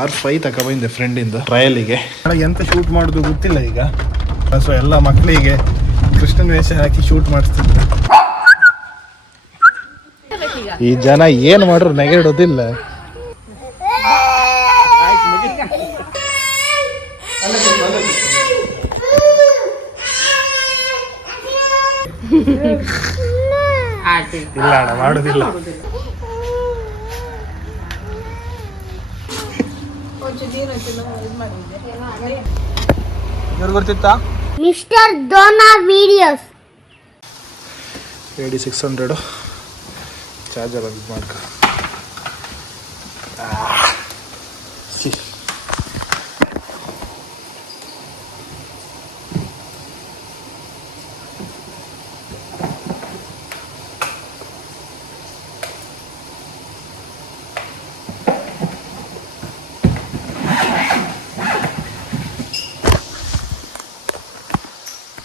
R5 ತಗೊಬಂದೆ ಫ್ರೆಂಡಿಂದ ಟ್ರಯಲಿಗೆ. ಎಂತ shoot ಮಾಡೋದು ಗೊತ್ತಿಲ್ಲ ಈಗ. ಸೊ ಎಲ್ಲ ಮಕ್ಕಳಿಗೆ ಕೃಷ್ಣನ್ ವೇಷ ಹಾಕಿ ಶೂಟ್ ಮಾಡಿಸ್ತಿದ್ರು. ಈ ಜನ ಏನ್ ಮಾಡ್ರು ನೆಗೆಡೋದಿಲ್ಲ. ಇಲ್ಲ ಅಣ್ಣ ಮಾಡೋದಿಲ್ಲ. ಗೊತ್ತಿತ್ತಾ mister Dona videos AD 600 charger ಅದು ಮಾಡ್ಕ.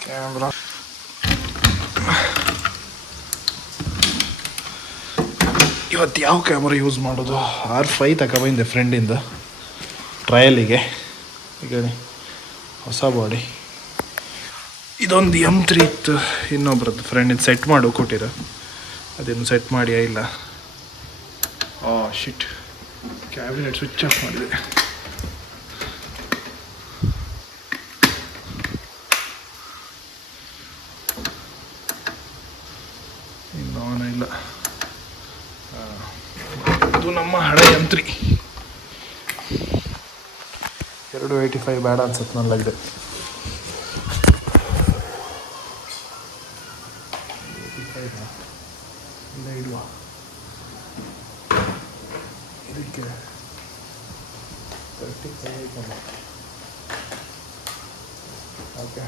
ಕ್ಯಾಮ್ರಾ ಇವತ್ತು ಯಾವ ಕ್ಯಾಮ್ರಾ ಯೂಸ್ ಮಾಡೋದು? R5 ತಗೊಬಂದೆ ಫ್ರೆಂಡಿಂದ ಟ್ರಯಲಿಗೆ. ಈಗ ಹೊಸ ಬಾಡಿ ಇದೊಂದು M3 ಇತ್ತು, ಇನ್ನೊಬ್ರದ್ದು ಫ್ರೆಂಡಿಂದ ಸೆಟ್ ಮಾಡು ಕೊಟ್ಟಿರ. ಅದೇನು ಸೆಟ್ ಮಾಡಿ ಇಲ್ಲ. ಶಿಟ್, ಕ್ಯಾಬಿನೆಟ್ ಸ್ವಿಚ್ ಆಫ್ ಮಾಡಿದೆ. ಇನ್ನೂ ಇಲ್ಲ. ಇದು ನಮ್ಮ ಹಳೆ M3 285 ಬೇಡ ಅನ್ಸುತ್ತೆ ನನ್ನಲ್ಲಿದೆ. ಇಲ್ಲ ಇಡುವ ಇದಕ್ಕೆ 35 ಓಕೆ.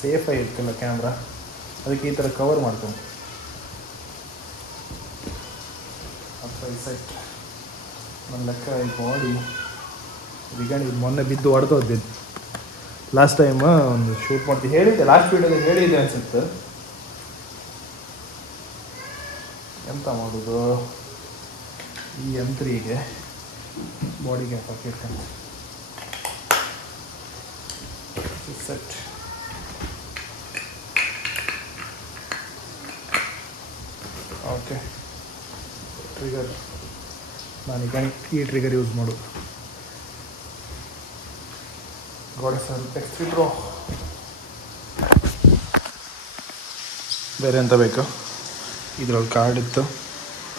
ಸೇಫಾಗಿ ಇರ್ತಿಲ್ಲ ಕ್ಯಾಮ್ರಾ, ಅದಕ್ಕೆ ಈ ಥರ ಕವರ್ ಮಾಡ್ಕೊಂಡು ಅಥವಾ ಈ ಸೆಟ್ ನನ್ನ ಲೆಕ್ಕ ಈ ಬಾಡಿ ಈಗ ಮೊನ್ನೆ ಬಿದ್ದು ಹೊಡೆದೋದಿದ್ದು. ಲಾಸ್ಟ್ ಟೈಮ್ ಒಂದು ಶೂಟ್ ಮಾಡ್ತೀವಿ ಹೇಳಿದ್ದೆ, ಲಾಸ್ಟ್ ವೀಡಿಯೋದಲ್ಲಿ ಹೇಳಿದ್ದೆ ಅನ್ಸುತ್ತೆ. ಎಂತ ಮಾಡೋದು, ಈ M3ಗೆ ಬಾಡಿ ಗ್ಯಾಪ್ ಹಾಕಿರ್ತಾನೆ ಸೆಟ್. ಓಕೆ, ಟ್ರಿಗರ್ ನಾನೀಗ ಈ ಟ್ರಿಗರ್ ಯೂಸ್ ಮಾಡು. ಗೋಡೆಸನ್ X3 Pro. ಬೇರೆ ಎಂತ ಬೇಕು? ಇದ್ರೊಳಗೆ ಕಾರ್ಡ್ ಇತ್ತು,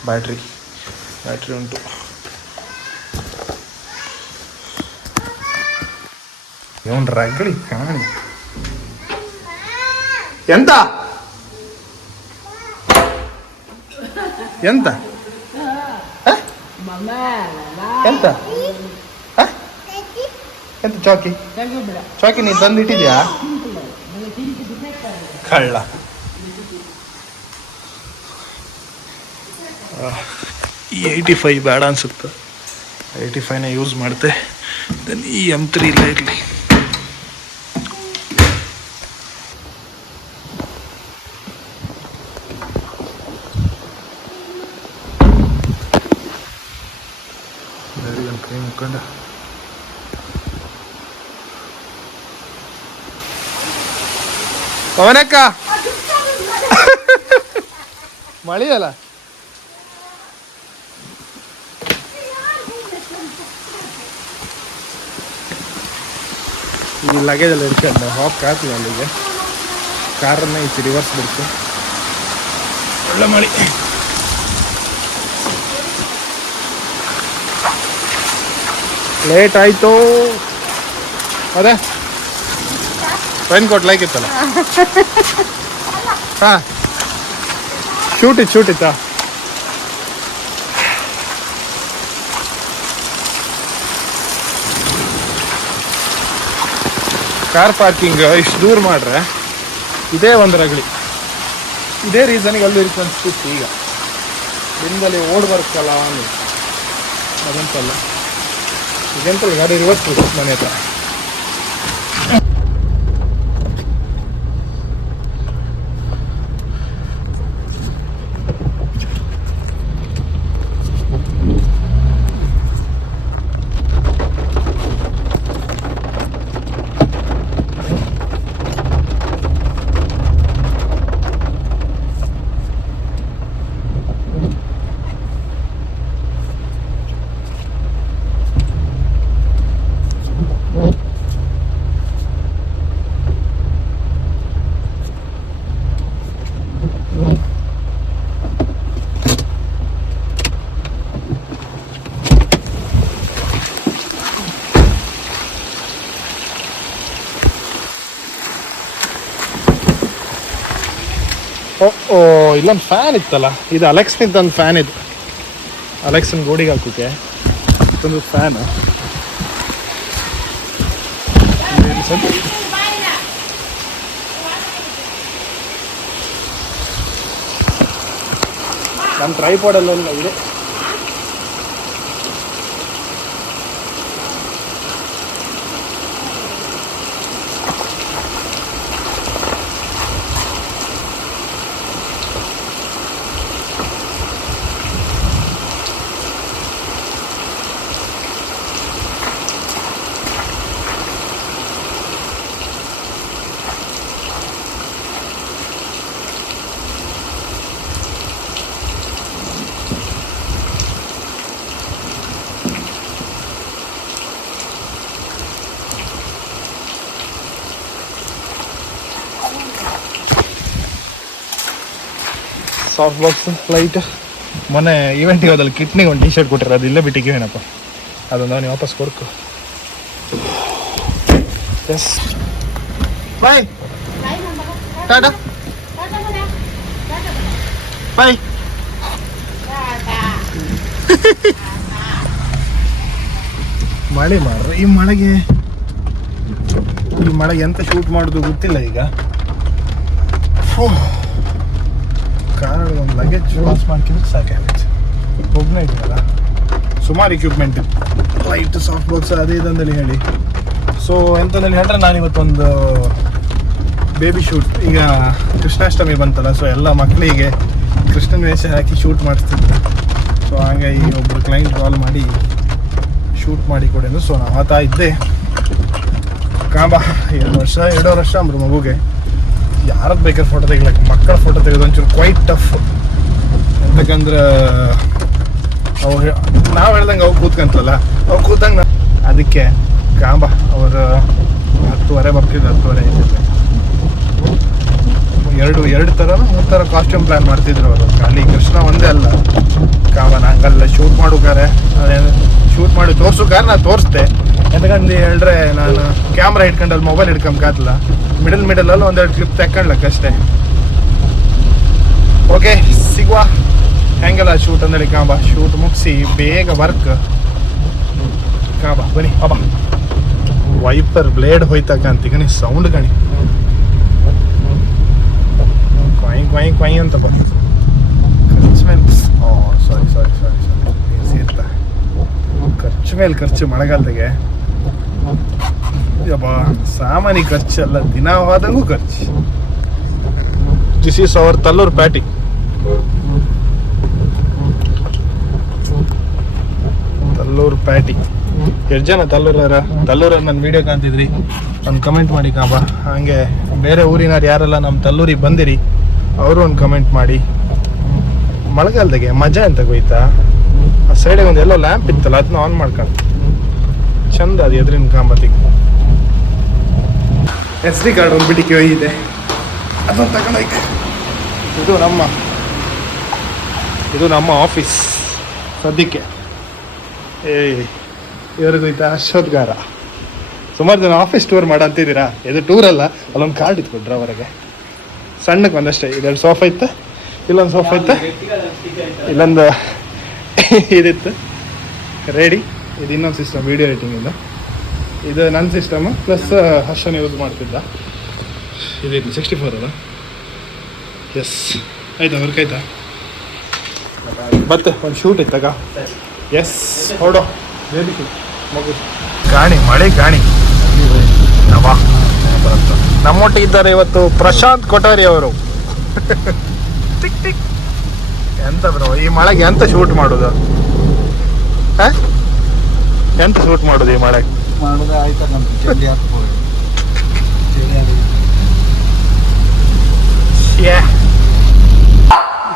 ಬ್ಯಾಟ್ರಿ ಉಂಟು. ಇವನ್ ರಗಳಿ ಕಾಣಿ. ಎಂತ ಎಂತ ಎಂತ ಎಂತ ಚಾಕಿ ನೀನು ತಂದಿಟ್ಟಿದ್ಯಾ? ಕಳ್ಳ. ಈ 85 ಬೇಡ ಅನ್ಸುತ್ತೆ, 85ನೇ ಯೂಸ್ ಮಾಡ್ತೆ. ದೆನ್ ಈ M3 ಇಲ್ಲ ಇರಲಿ. ಕೈ ಮುಕ್ಕೊಂಡ ಪವನಕ್ಕ ಮಳೆಯಲ್ಲ. ಈ ಲಗೇಜ್ ಎಲ್ಲ ಇಟ್ಕೊಂಡು ಹಾಪ್ ಕಾತೀವಿ ಅಲ್ಲಿಗೆ. ಕಾರನ್ನ ಈಚೆ ರಿವರ್ಸ್ ಬಿಡ್ತು. ಒಳ್ಳೆ ಮಳೆ. ಲೇಟ್ ಆಯಿತು. ಅದೇ ರೈನ್ ಕೋಟ್ ಲೈಕ್ ಇತ್ತಲ್ಲ. ಹಾಂ, ಶೂಟ್ ಇತ್ತಾ? ಕಾರ್ ಪಾರ್ಕಿಂಗ್ ಇಷ್ಟು ದೂರ ಮಾಡ್ರೆ ಇದೇ ಒಂದು ರಗಳಿ. ಇದೇ ರೀಸನ್ಗೆ ಅಲ್ಲಿ ಇರುತ್ತೆ ಅನಿಸ್ತಿತ್ತು. ಈಗ ದಿನದಲ್ಲಿ ಓಡ್ ಬರ್ಕಲ್ಲ ಅನ್ನೋದು ಅದಂತಲ್ಲ. ಈಗೆಂತಲ್ಲ ಗಾಡಿ ರಿವರ್ಸ್ ಬಿಡ್ತು ಮನೆ ಹತ್ರ. ಓ ಇಲ್ಲೊಂದು ಫ್ಯಾನ್ ಇತ್ತಲ್ಲ, ಇದು ಅಲೆಕ್ಸ್ನಿಂದ ಒಂದು ಫ್ಯಾನ್ ಇದು. ಅಲೆಕ್ಸನ್ ಗೋಡಿಗೆ ಹಾಕೋಕೆ ಒಂದು ಫ್ಯಾನು. ನಮ್ಮ ಟ್ರೈಪಾಡಲ್ಲೆಲ್ಲ ಇದೆ. Soft box light. ಮೊನ್ನೆ ಈವೆಂಟಿಗೆ ಹೋದಲ್ಲಿ ಕಿಟ್ನಿಗೆ ಒಂದು ಟಿ-ಶರ್ಟ್ ಕೊಟ್ಟಿರೋ, ಅದು ಇಲ್ಲೇ ಬಿಟ್ಟಿಗೆ ಏನಪ್ಪ, ಅದೊಂದು ಅವನಿಗೆ ವಾಪಸ್ ಕೊಡ್ಕು. ಎಸ್ ಬಾಯ್ ಟಾಟಾ ಬಾಯ್. ಮಳೆ ಮಾರ್ರೆ, ಈ ಮಳೆಗೆ ಎಂತ ಶೂಟ್ ಮಾಡೋದು ಗೊತ್ತಿಲ್ಲ ಈಗ. ಕಾರ್ ಒಂದು ಲಗೇಜ್ ಪಾಸ್ ಮಾಡ್ಕಿದ್ರೆ ಸಾಕಾಗುತ್ತೆ. ಒಬ್ಬನೇ ಇದೆಯಲ್ಲ, ಸುಮಾರು ಇಕ್ವಿಪ್ಮೆಂಟ್, ಲೈಟ್, ಸಾಫ್ಟ್ ಬಾಕ್ಸ್, ಅದೇ ಇದಂದಲ್ಲಿ ಹೇಳಿ. ಸೊ ಎಂತಂದಲ್ಲಿ ಹೇಳಿದ್ರೆ, ನಾನಿವತ್ತೊಂದು ಬೇಬಿ ಶೂಟ್, ಈಗ ಕೃಷ್ಣಾಷ್ಟಮಿ ಬಂತಲ್ಲ, ಸೊ ಎಲ್ಲ ಮಕ್ಕಳಿಗೆ ಕೃಷ್ಣನ ವೇಷ ಹಾಕಿ ಶೂಟ್ ಮಾಡಿಸ್ತಿದ್ರು. ಸೊ ಹಾಗಾಗಿ ಒಬ್ಬರು ಕ್ಲೈಂಟ್ ಕಾಲ್ ಮಾಡಿ ಶೂಟ್ ಮಾಡಿ ಕೊಡಿ ಅಂದರು. ಸೊ ನಾವು ಆತ ಇದ್ದೆ. ಕಾಂಬ 2 ವರ್ಷ ಅಂದ್ರು ಮಗುಗೆ. ಯಾರದ್ದು ಬೇಕಾದ್ರೆ ಫೋಟೋ ತೆಗಿಲಕ್ಕೆ, ಮಕ್ಕಳ ಫೋಟೋ ತೆಗೆದು ಒಂಚೂರು ಕ್ವೈಟ್ ಟಫ್. ಯಾಕಂದ್ರೆ ನಾವು ಹೇಳ್ದಂಗೆ ಅವು ಕೂತ್ಕಂತಲ್ಲ, ಅವು ಕೂತಂಗೆ ಅದಕ್ಕೆ ಕಾಂಬ ಅವರು 10:30 ಬರ್ತಿದ್ರು, 10:30 ಎರಡು ಥರ 3 ಥರ ಕಾಸ್ಟ್ಯೂಮ್ ಪ್ಲ್ಯಾನ್ ಮಾಡ್ತಿದ್ರು ಅವರು. ಖಾಲಿ ಕೃಷ್ಣ ಒಂದೇ ಅಲ್ಲ, ಕಾಂಬನ ಹಂಗಲ್ಲ ಶೂಟ್ ಮಾಡೋಕಾರೆ, ಶೂಟ್ ಮಾಡಿ ತೋರ್ಸೋಕಾರೆ ನಾನು ತೋರಿಸ್ದೆ. ಎಂತಕಂದು ಹೇಳಿದ್ರೆ, ನಾನು ಕ್ಯಾಮ್ರಾ ಹಿಡ್ಕೊಂಡಲ್ಲಿ ಮೊಬೈಲ್ ಹಿಡ್ಕೊಂಬಕಾಗಲ್ಲ, ಮಿಡಲಲ್ಲಿ ಒಂದೆರಡು ಕ್ಲಿಪ್ ತಕ್ಕೊಳ್ಳಕ್ಕೆ ಅಷ್ಟೇ. ಓಕೆ, ಸಿಗುವ ಹೆಂಗೆಲ್ಲ ಶೂಟ್ ಅಂದೇಳಿ ಕಾಂಬ. ಶೂಟ್ ಮುಗಿಸಿ ಬೇಗ ವರ್ಕ್ ಕಾಂಬ ಬನ್ನಿ ಬಾಬಾ. ವೈಪರ್ ಬ್ಲೇಡ್ ಹೋಯ್ತಕ್ಕ ಅಂತೀಗನಿ ಸೌಂಡ್ ಗಣಿ ಕ್ವಾಯ್ ಕ್ವಾಯ್ ಕ್ವಾಯ್ ಅಂತ ಬಂತು. ಸಾರಿ ಸೇರ್ತಾ ಖರ್ಚು ಮಳೆಗಾಲದಾಗೆ ಯಬ್ಬಾ, ಸಾಮಾನ್ಯ ಖರ್ಚಲ್ಲ, ದಿನ ಹೋದಂಗೂ ಖರ್ಚು. This is our Tallur patty. Tallur patty. ಎಷ್ಟು ಜನ ತಲ್ಲೂರಲ್ಲಿ ನನ್ನ ವೀಡಿಯೋ ಕಾಣ್ತಿದ್ರಿ, ಒಂದು ಕಮೆಂಟ್ ಮಾಡಿ ಕಾಂಬ. ಹಾಗೆ ಬೇರೆ ಊರಿನವ್ರು ಯಾರೆಲ್ಲ ನಮ್ಮ ತಲ್ಲೂರಿಗೆ ಬಂದಿರಿ ಅವರು ಒಂದು ಕಮೆಂಟ್ ಮಾಡಿ. ಮಳೆಗಾಲದಾಗೆ ಮಜಾ ಅಂತ ಹೋಯ್ತಾ, ಆ ಸೈಡಿಗೆ ಒಂದು ಎಲ್ಲೋ ಲ್ಯಾಂಪ್ ಇತ್ತಲ್ಲ, ಅದನ್ನ ಆನ್ ಮಾಡ್ಕೊಂಡು ಚಂದ ಅದು ಎದುರಿನ ಕಾಂಬತ್ತಿಗೆ. SD ಕಾರ್ಡ್ ಒಂದು ಬಿಟ್ಟಿಗೆ ಇದೆ, ಅದನ್ನು ತಗೊಂಡೋಯ್ತೆ. ಇದು ನಮ್ಮ ಆಫೀಸ್ ಸದ್ಯಕ್ಕೆ. ಇವ್ರಿಗೋಯ್ತಾ ಅಶ್ವತ್ಗಾರ. ಸುಮಾರು ಜನ ಆಫೀಸ್ ಟೂರ್ ಮಾಡಂತಿದ್ದೀರಾ, ಇದು ಟೂರ್ ಅಲ್ಲ, ಅಲ್ಲೊಂದು ಕಾರ್ಡ್ ಇಟ್ಕೊಟ್ರ ಅವರಿಗೆ ಸಣ್ಣಕ್ಕೆ ಒಂದಷ್ಟೇ. ಇದೆರಡು ಸೋಫಾ ಇತ್ತು, ಇಲ್ಲೊಂದು ಸೋಫಾ ಇತ್ತು, ಇಲ್ಲೊಂದು ಇದಿತ್ತು ರೆಡಿ. ಇದು ಇನ್ನೊಂದು ಸಿಸ್ಟಮ್, ವೀಡಿಯೋ ಎಡಿಟಿಂಗ್. ಇದು ಇದು ನನ್ನ ಸಿಸ್ಟಮ್ ಪ್ಲಸ್ ಹರ್ಷನ್ ಯೂಸ್ ಮಾಡ್ತಿದ್ದ. ಇದು 64 ಅಲ್ಲ? ಎಸ್. ಆಯ್ತಾ ವರ್ಕ್ ಆಯ್ತಾ? ಮತ್ತೆ ಒಂದು ಶೂಟ್ ಇತ್ತಾಗ. ಎಸ್ ಹೊಡೋ ಮಗು ಗಾಣಿ ಮಳೆ ಗಾಣಿ ನಮ್ಮೊಟ್ಟಿಗೆ ಇದ್ದಾರೆ ಇವತ್ತು ಪ್ರಶಾಂತ್ ಕೊಠಾರಿ ಅವರು. ಟಿಕ್ ಟಿಕ್ ಎಂತ ಬ್ರೋ ಈ ಮಳೆಗೆ ಎಂತ ಶೂಟ್ ಮಾಡೋದು? ಎಂತ ಶೂಟ್ ಮಾಡೋದು ಈ ಮಳೆಗೆ? ಮಾಡೋದು ಆಯ್ತಾ ನಮ್ಗೆ ಚಳಿ ಹಾಕ್ಬೋದು.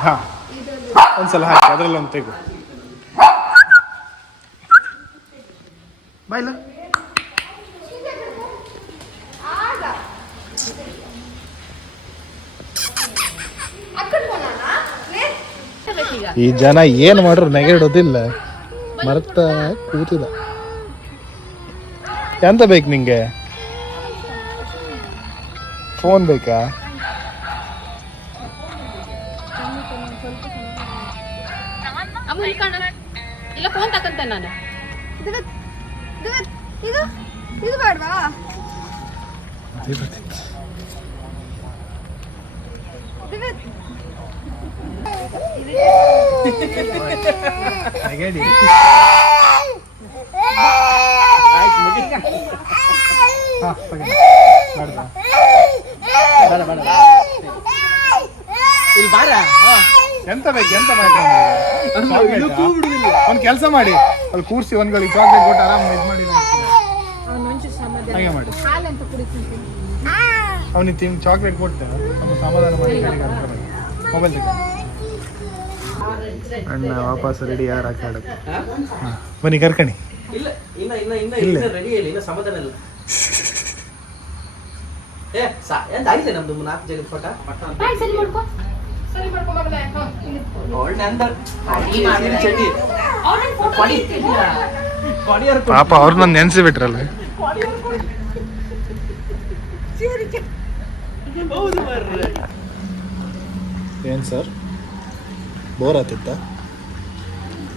ಹಾಂ ಒಂದ್ಸಲ ಹಾಕಿ ಅದರಲ್ಲಿ ಒಂದು ತೆಗು ಬಾಯ್ಲ. ಈ ಜನ ಏನು ಮಾಡ್ರು ನೆಗೆಡೋದಿಲ್ಲ, ಮರ್ತ ಕೂತಿದ. ಎಂತ ಬೇಕು ನಿಂಗೆ? ಫೋನ್ ಬೇಕಾ? ಇಲ್ಲ ಫೋನ್ ತಕೊಂತೆ ನಾನು. ಇದು ಬೇಡವಾ? ಇಲ್ಲಿ ಬಾರ. ಎಂತ ಬೇಕು? ಎಂತ ಒಂದು ಕೆಲಸ ಮಾಡಿ ಅಲ್ಲಿ ಕೂರಿಸಿ ಒಂದ್ಗಳಿಗೆ ಚಾಕ್ಲೇಟ್ ಕೊಟ್ಟು ಆರಾಮ್ ಇದು ಮಾಡಿ ಹಾಗೆ ಮಾಡಿ. ಅವನಿಗೆ ತಿಂದು ಚಾಕ್ಲೇಟ್ ಕೊಟ್ಟೆ ಒಂದು ಸಮಾಧಾನ ಮಾಡಿ ಮೊಬೈಲ್ ತೆಗೆ. ಅಣ್ಣ ವಾಪಸ್ ರೆಡಿ ಯಾರು ಹಾಕಾಡಕ್ಕೆ? ಬನ್ನಿ ಕರ್ಕಣಿ. ಇಲ್ಲ ಇನ್ನ ರೆಡಿ ಇಲ್ಲ, ಇನ್ನ ಸಮಾಧಾನ ಇಲ್ಲ. ಎಂತ ಆಯ್ತು ನಮ್ದು 4 ಜನ ಫೋಟೋ ಸರಿ ಮಾಡ್ಕೊ ಮಗಳೇ. ಒಳ್ಳೆ ಅಂದ ಚಡ್ಡಿ ಪಾಪ ಅವ್ರನ್ನ ನೆನ್ಸಿ ಬಿಟ್ರಲ್ಲ. ಏನ್ ಸರ್ ಬೋರ್ ಆತಿತ್ತ?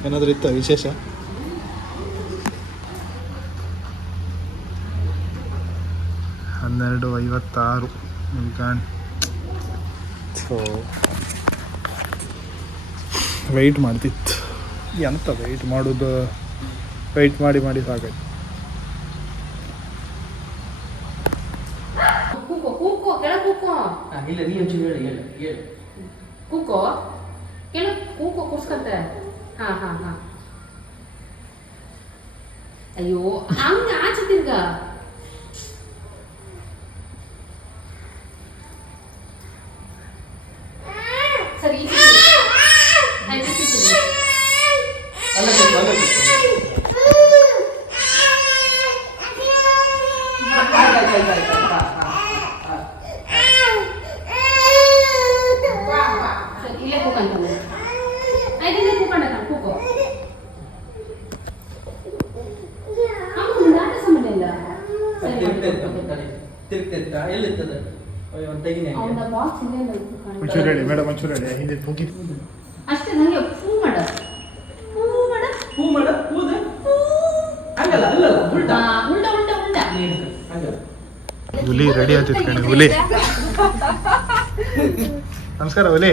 ಏನಾದ್ರು ಇತ್ತ ವಿಶೇಷ? $12.56 ಸೊ ವೆಯ್ಟ್ ಮಾಡ್ತಿತ್ತು. ಎಂತ ವೆಯ್ಟ್ ಮಾಡೋದು? ವೆಯ್ಟ್ ಮಾಡಿ ಮಾಡಿ ಸಾಕಾಯ್ತು. ಕೂಕೋ ಕೂಕೋ ಕೆಳಗೆ ಕೂಕೋ. ಇಲ್ಲ ನೀ ಒಂಚೂರು ಹೇಳಿ ಹೇಳಿ ಹೇಳಿ. ಕೂಕೋ ಕೆಳಗೆ ಕೂಕೋ ಕೂರ್ಸ್ಕಂತೆ. ಹಾ ಹಾ ಹಾ. ಅಯ್ಯೋ ಹಂಗ ಆಚೆ ತಿರ್ಗ. ಸರಿ ಅಲ್ಲ ಇಲ್ಲೇ ಕೂಕಂತ ಐದನೇ ಕೂಕಂಡ ಕೂಕೋ. ಆಟ ಸಂಬಂಧ ಇಲ್ಲ. ತಿರುಗ್ತಿರ್ತಾ ಎಲ್ಲಿರ್ತದೆ ತೆಗಿನಿ. ಅವನ ಬಾಕ್ಸ್ ಇಲ್ಲೇ ಒಂಚೂರು ಹೇಳಿ ಮೇಡಮ್, ಒಂಚೂರು ಹೇಳಿ. ಹಿಂದೆ ಮುಗಿ ಅಷ್ಟೇ. ನನಗೆ ಹೂ ಮಾಡ ಹೂ ಮಾಡ ಹೂ ಮಾಡ ಹೂದ ಹಂಗಲ್ಲ ಅಲ್ಲಲ್ಲ ಉಲ್ಟಾ ಉಲ್ಟ ಉಲ್ಟ ಉಲ್ಟ. ಹಂಗಲ್ಲ. ಹುಲಿ ರೆಡಿ ಆಗ್ತಿತ್ತು ಕಣೆ. ಹುಲಿ ನಮಸ್ಕಾರ ಹುಲಿ.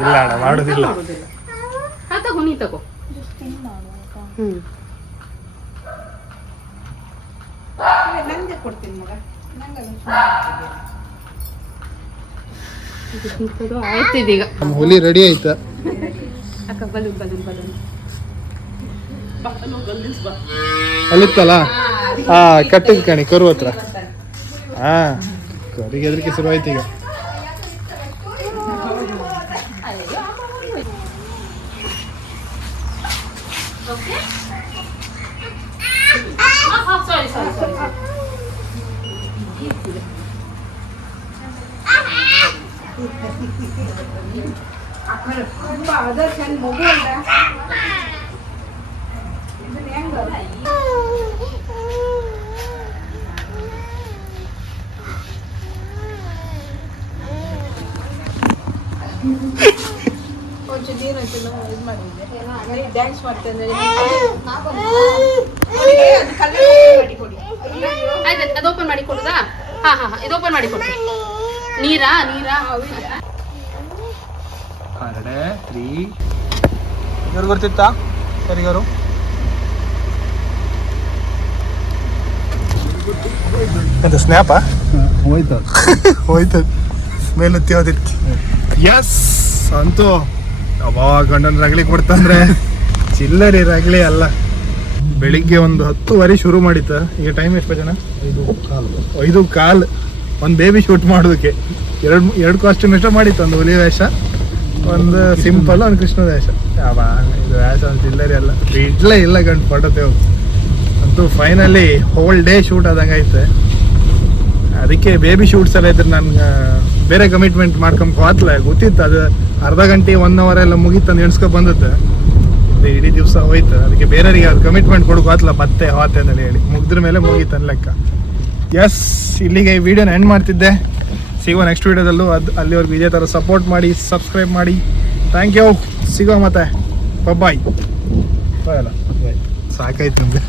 ಇಲ್ಲ ಅಣ್ಣ ಮಾಡೋದಿಲ್ಲ. ತಗೋ ನೀ ತಗೋ. ಆಯ್ತು ಇದೀಗ ನಮ್ಮ ಹುಲಿ ರೆಡಿ ಆಯ್ತಾ? ಅಕ್ಕ ಬಲೂನ್ ಬಲೂನ್ ಬಲೂನ್ ಅಲ್ಲಿತ್ತಲ್ಲ ಹಾ ಕಟ್ಟಿದ್ ಕಣಿ ಕರು ಹತ್ರ. ಹಾ ಕರಿಗೆ ಹೆದರಿಕೆ ಶುರು ಆಯ್ತು ಈಗ. ಸಾರಿ ಸಾರಿ ಸಾರಿ ಡ್ಯಾನ್ಸ್ ಮಾಡ್ತೇನೆ ಹಾ ಹಾ ಇದು ಓಪನ್ ಮಾಡಿ ಕೊಡು. ನೀರಾ ನೀರಾ ಕರಡೆ 3 ಇವ್ರಿಗೆ ಗೊತ್ತಿತ್ತಾ ಸರಿಗವರು ಎಂತ ಸ್ನ್ಯಾಪ ಹೋಯ್ತು ಹೋಯ್ತು ಮೇಲತ್ತಿ ಹೋದಿತ್ತು ಎಸ್ ಅಂತೂ ಅಬ್ಬಾ ಗಂಡನ ರಗಲಿ ಕೊಡ್ತಂದ್ರೆ ಚಿಲ್ಲರಿ ರಗಲಿ ಅಲ್ಲ. ಬೆಳಿಗ್ಗೆ ಒಂದು 10:30 ಶುರು ಮಾಡಿತ್ತ. ಈಗ ಟೈಮ್ ಎಷ್ಟು ಜನ 5:15 ಒಂದು ಬೇಬಿ ಶೂಟ್ ಮಾಡೋದಕ್ಕೆ ಎರಡು ಕಾಸ್ಟ್ಯೂಮ್ ಎಷ್ಟೋ ಮಾಡಿತ್ತು. ಒಂದು ಹುಲಿ ವೇಷ, ಒಂದು ಸಿಂಪಲ್, ಒಂದು ಕೃಷ್ಣ ವೇಷ. ಇದು ವೇಷ ಒಂದು ಚಿಲ್ಲರಿ ಅಲ್ಲ, ಬಿಡ್ಲೇ ಇಲ್ಲ ಗಂಡು ಫೋಟೋ ತೆಗೆದು. ಅಂತೂ ಫೈನಲಿ ಹೋಲ್ ಡೇ ಶೂಟ್ ಆದಂಗೆ ಐತೆ. ಅದಕ್ಕೆ ಬೇಬಿ ಶೂಟ್ಸ್ ಎಲ್ಲ ಇದ್ರೆ ನನ್ಗೆ ಬೇರೆ ಕಮಿಟ್ಮೆಂಟ್ ಮಾಡ್ಕೊಂಡ್ ಹೋತ್ಲ ಗೊತ್ತಿತ್ತು. ಅದು ಅರ್ಧ ಗಂಟೆ 1 ಅವರ್ ಎಲ್ಲ ಮುಗೀತು ಅಂತ ಎಣ್ಸ್ಕೊ ಬಂದದ್ದು. ಇದು ಇಡೀ ದಿವಸ ಹೋಯ್ತು. ಅದಕ್ಕೆ ಬೇರೆಯವರಿಗೆ ಅದು ಕಮಿಟ್ಮೆಂಟ್ ಕೊಡೋಕೆ ಹೋತ್ಲ ಮತ್ತೆ ಹೋತೆ ಅಂತ ಹೇಳಿ ಮುಗಿದ್ರ ಮೇಲೆ ಮುಗೀತು ಲೆಕ್ಕ. ಎಸ್, ಇಲ್ಲಿಗೆ ಈ ವಿಡಿಯೋನ ಎಂಡ್ ಮಾಡ್ತಿದ್ದೆ. ಸಿಗೋ ನೆಕ್ಸ್ಟ್ ವಿಡಿಯೋದಲ್ಲೂ. ಅಲ್ಲಿವರೆಗೂ ಇದೇ ಥರ ಸಪೋರ್ಟ್ ಮಾಡಿ, ಸಬ್ಸ್ಕ್ರೈಬ್ ಮಾಡಿ. Thank you. ಸಿಗೋ ಮತ್ತೆ ಬಾಯ್. ಸಾಕಾಯ್ತು ನಮಗೆ.